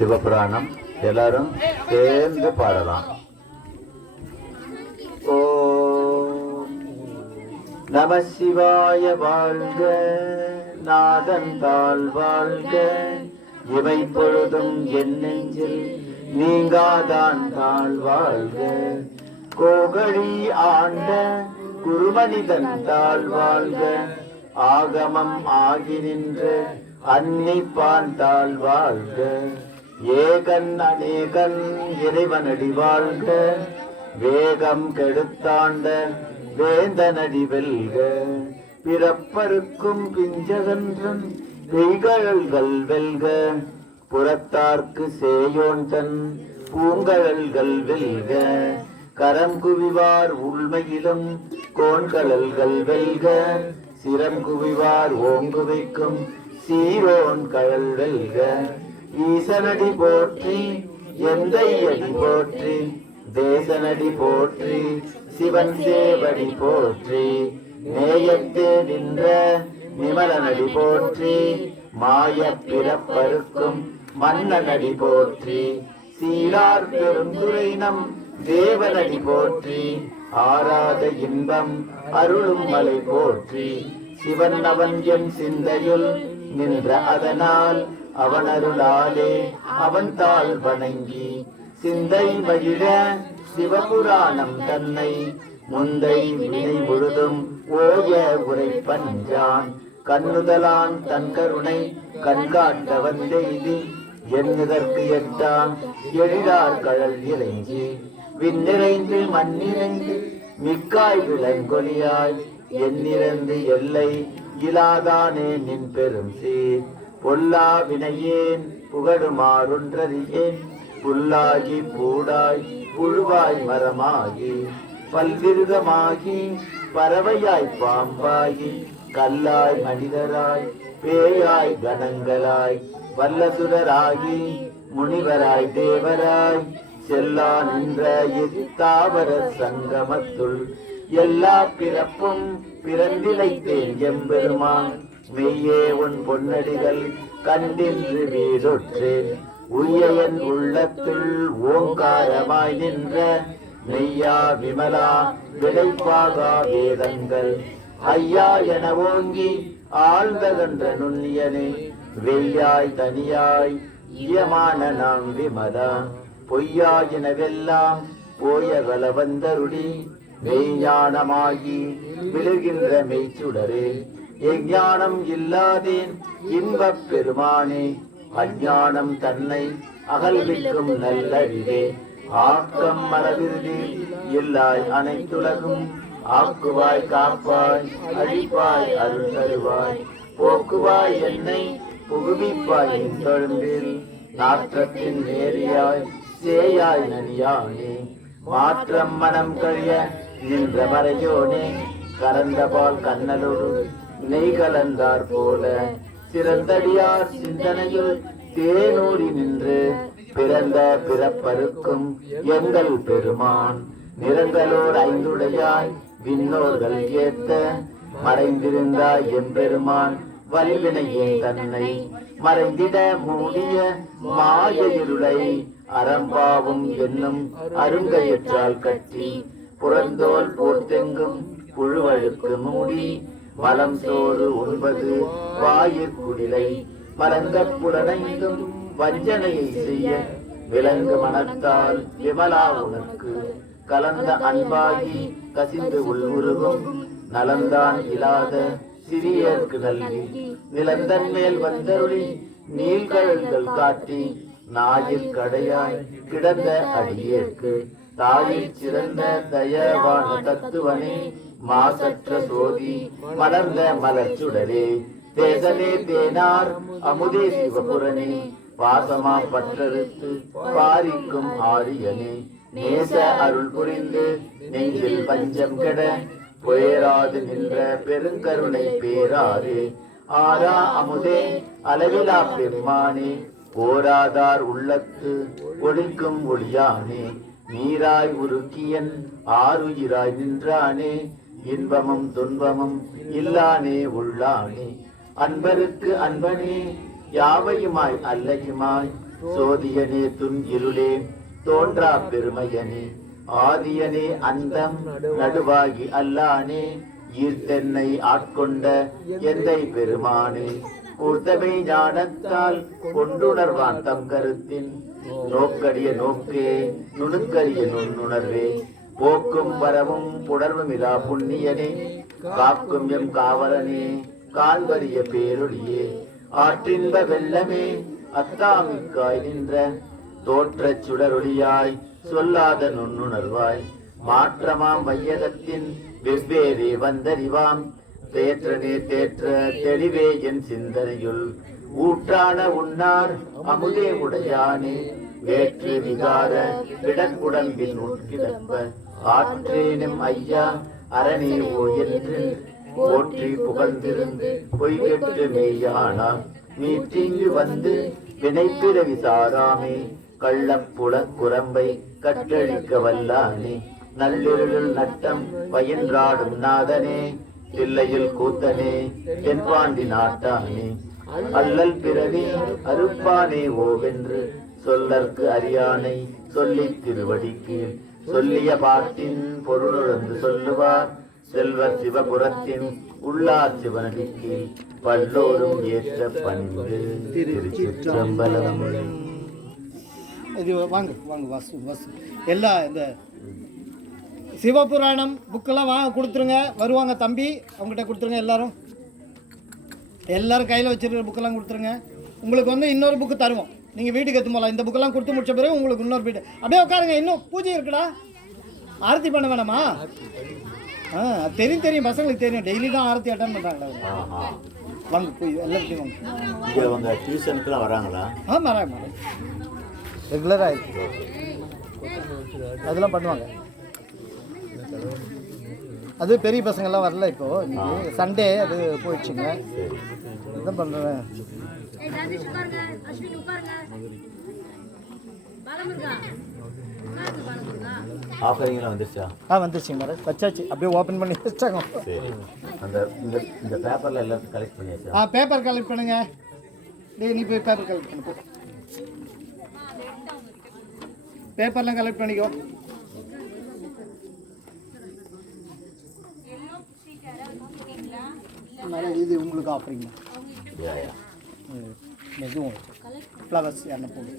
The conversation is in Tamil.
சிவபுராணம். எல்லாரும் சேர்ந்து பாடலாம். ஓ நம சிவாய வாழ்க. நாதன் தாழ் வாழ்க. இவை பொழுதும் என் நெஞ்சில் நீங்காதான் தாழ் வாழ்க. கோகழி ஆண்ட குருமனிதன் தாழ் வாழ்க. ஆகமம் ஆகி நின்ற அன்னிப்பான் தாழ் வாழ்க. ஏகன் அநேகன் இறைவனடி வாழ்க வேகம் கெடுத்தாண்ட வேந்தனடி வெல்க. பிறப்பருக்கும் பிஞ்சகன்றன் பெய்கழல்கள் வெல்க. புறத்தார்க்கு சேயோன் தன் பூங்கழல்கள் வெல்க. கரம் குவிவார் உள்மையிலும் கோண்கழல்கள் வெல்க. சிரம் குவிவார் ஓங்கு வைக்கும் சீரோன் கழல் வெல்க. ஈசனடி போற்றி எந்தையடி போற்றி தேசனடி போற்றி சிவன் சேவடி போற்றி நேயத்தே நின்ற நிமலனடி போற்றி மாய பிறப்பருக்கும் மன்னனடி போற்றி சீரார் பெருந்துரை நம் தேவனடி போற்றி ஆராத இன்பம் அருளும் மலை போற்றி சிவன் அவன் என் சிந்தையுள் நின்ற அதனால் அவனருளாலே அவன் தாழ் வணங்கி சிந்தை மகிழ சிவபுராணம் தன்னை. முந்தை வினை முழுதும் ஓய உரை பஞ்சான் கண்ணுதலான் தன் கருணை கண்காட்டவன் செய்தி எண்ணுதற்கு எட்டான் எழிலார் கழல் இறங்கி. விண்ணிறைந்து மண்ணிறைந்து மிக்காய் விளங்கொலியாய் எண்ணிறந்து எல்லை இலாதானே நின் பெரும் சீர் பொல்லா வினையேன் புகழுமாறொன்றறியேன். புல்லாகி பூடாய் புழுவாய் மரமாகி பல்விருகமாகி பறவையாய் பாம்பாகி கல்லாய் மனிதராய் பேயாய் கணங்களாய் வல்லசுரராகி முனிவராய் தேவராய் செல்லா நின்ற எதிர்த்தாவர சங்கமத்துள் எல்லா பிறப்பும் பிறந்திலைத்தேன் எம்பெருமான். மெய்யே உன் பொன்னடிகள் கண்டின்று வீடொற்றேன் உயன் உள்ளத்துள் ஓங்காரமாய் நின்ற மெய்யா விமலா விளைப்பாகா வேதங்கள். ஐயா என ஓங்கி ஆழ்ந்தகன்ற நுண்ணியனே வெய்யாய் தனியாய் இயமான நாம் விமலா. பொய்யாயினவெல்லாம் போய வந்தருடி மெய்ஞானமாகி விழுகின்ற மெய்ச்சுடரே எஞ்ஞானம் இல்லாதேன் இன்பப் பெருமானே அஞ்ஞானம் தன்னை அகல்விக்கும் நல்லறிவே ஆக்கம் மரவிருதி இல்லாய் அனைத்துலகும் ஆக்குவாய் காப்பாய் அழிப்பாய் அருள் தருவாய். போக்குவாய் என்னை புகுவிப்பாய் என் தொழும்பில் நாற்றத்தின் நேரியாய் சேயாய் நனியானே மாற்றம் மனம் கழிய நின்ற மறையோனே பால் கண்ணலோடு நெய் கலந்தார் போல சிறந்தடியார் சிந்தனையில் தேனூறி நின்று பிறந்த பிறப்பருக்கும் எங்கள் பெருமான். நிறங்களோர் ஐந்துடையாய் விண்ணோர்கள் ஏத்த மறைந்திருந்தாய் எம்பெருமான் வல்வினையே தன்னை மறைந்திட மூடிய மாய இருளை அறம்பாவும் என்னும் அருங்கையற்றால் கட்டி புறந்தோல் போர்த்தெங்கும் புழுவழுக்கு மூடி மலம் சோறு உண்பது வாயிற்குடிலை மறந்த புலனைந்தும் வஞ்சனையை செய்ய விலங்கு மனத்தால் விமலா உனக்கு. கலந்த அன்பாகி கசிந்து உள்வுருகும் நலந்தான் இல்லாத சிறியர்க்கு நல்கி நிலந்தன் மேல் வந்தருளி நீள்கழல்கள் காட்டி நாயில் கடையாய் கிடந்த அடியேற்கு. தாயில் சிறந்த தயவான தத்துவனே மாசற்ற சோதி மலர்ந்த மலர்ச்சுடரே. தேசலே தேனார் அமுதே சிவபுரனே. பாசமா பற்றறுத்து பாரிக்கும் ஆரியனே. நேச அருள் புரிந்து நெஞ்சில் பஞ்சம் கெட புயராது நின்ற பெருங்கருணை பேராறு ஆரா அமுதே அளவிலா பெருமானே. போராதார் உள்ளத்து ஒழிக்கும் ஒளியானே. நீராய் உருக்கியன் ஆறுயிராய் நின்றானே இன்பமும் துன்பமும் இல்லானே உள்ளானே. அன்பருக்கு அன்பனே யாவையுமாய் அல்லையுமாய்? சோதியனே துன் இருளே தோன்றா பெருமையனே. ஆதியனே அந்தம் நடுவாகி அல்லானே ஈர்த்தென்னை ஆட்கொண்ட எந்தை பெருமானே. கூர்த்தமை ஞானத்தால் கொண்டுணர்வான் தம் கருத்தின் நோக்கரிய நோக்கே நுணுக்கரிய நுண்ணுணர்வே போக்கும் வரவும் புணர்வுமிலா புண்ணியனே காக்கும் எம் காவலனே கால்வரிய பேரொழியே ஆற்றின்ப வெள்ளமே அத்தாமிக்காய் நின்ற தோற்றச் சுடரொளியாய் சொல்லாத நுண்ணுணர்வாய் மாற்றமாம் வையகத்தின் வெவ்வேறே வந்தறிவாம் தேற்றனே தேற்ற தெளிவே என் சிந்தனையுள் ஊற்றான உன்னார் அமுதே உடையானே. வேற்று விகார விடக்குடம்பின் உட்கிடப்ப. ஆற்றேனும் ஐயா அரணே ஓ என்று போற்றி புகழ்ந்திருந்து பொய்கெட்டு மெய்யானா நீ தீங்கு வந்து வினைப்பிறவி சாராமே. கள்ளப்புல குரம்பை கற்றழிக்க வல்லானே. நள்ளிருளில் நட்டம் பயின்றாடும் நாதனே. தில்லையில் கூத்தனே தென்பாண்டி நாட்டானே. அல்லல் பிறவி அறுப்பானே ஓவென்று சொல்லற்கு அறியானை சொல்லி திருவடிக்கு சொல்லிய பாட்டின் பொருளுழந்து சொல்லுவார் செல்வர் சிவபுரத்தின் உள்ளார் சிவனடிக்கு பல்லோரும் ஏற்ற பணிந்து திருச்சிற்றம்பலம். இது வாங்க வாங்க வாசு வாசு. எல்லா இந்த சிவபுராணம் புக்கெல்லாம் வாங்க கொடுத்துருங்க. வருவாங்க தம்பி அவங்ககிட்ட கொடுத்துருங்க எல்லாரும். எல்லாரும் கையில் வச்சிருக்கிற புக்கெல்லாம் கொடுத்துருங்க. உங்களுக்கு வந்து இன்னொரு புக்கு தருவோம். நீங்கள் வீட்டுக்கு எடுத்து போகலாம் இந்த புக்கெல்லாம் கொடுத்து முடிச்ச பிறகு உங்களுக்கு இன்னொரு வீடு. அப்படியே உட்காருங்க. இன்னும் பூஜை இருக்குடா. ஆரத்தி பண்ண வேணாமா? ஆ தெரியும் தெரியும். பசங்களுக்கு தெரியும். டெய்லி தான் ஆரத்தி அட்டன் பண்ணுறாங்களா. வாங்க போய் எல்லாத்தையும் வாங்க. இங்க அவங்க டியூஷனுக்குலாம் வராங்களா? ஆ வரேன் ரெகுலராக இருக்கு. அதெல்லாம் பண்ணுவாங்க. அது பெரிய பசங்கள்லாம் வரல இப்போ. இன்னைக்கு சண்டே அது போயிடுச்சுங்க. என்ன பண்ணுறேன் ஆஃபரிங்லாம் வந்துருச்சா? ஆ வந்துருச்சுங்க. மேடம் வச்சாச்சு. அப்படியே ஓப்பன் பண்ணி வச்சாங்க அந்த இந்த இந்த பேப்பர்ல எல்லாத்தையும் கலெக்ட் பண்ணியாச்சா? ஆ பேப்பர் கலெக்ட் பண்ணுங்க. டேய் நீ போய் பேப்பர் கலெக்ட் பண்ணு. பேப்பர்லாம் கலெக்ட் பண்ணிக்கோ. அதனால இது உங்களுக்கு ஆஃபரிங் யா, யா. மெதுவும் ஃப்ளவர்ஸ் என்ன போடு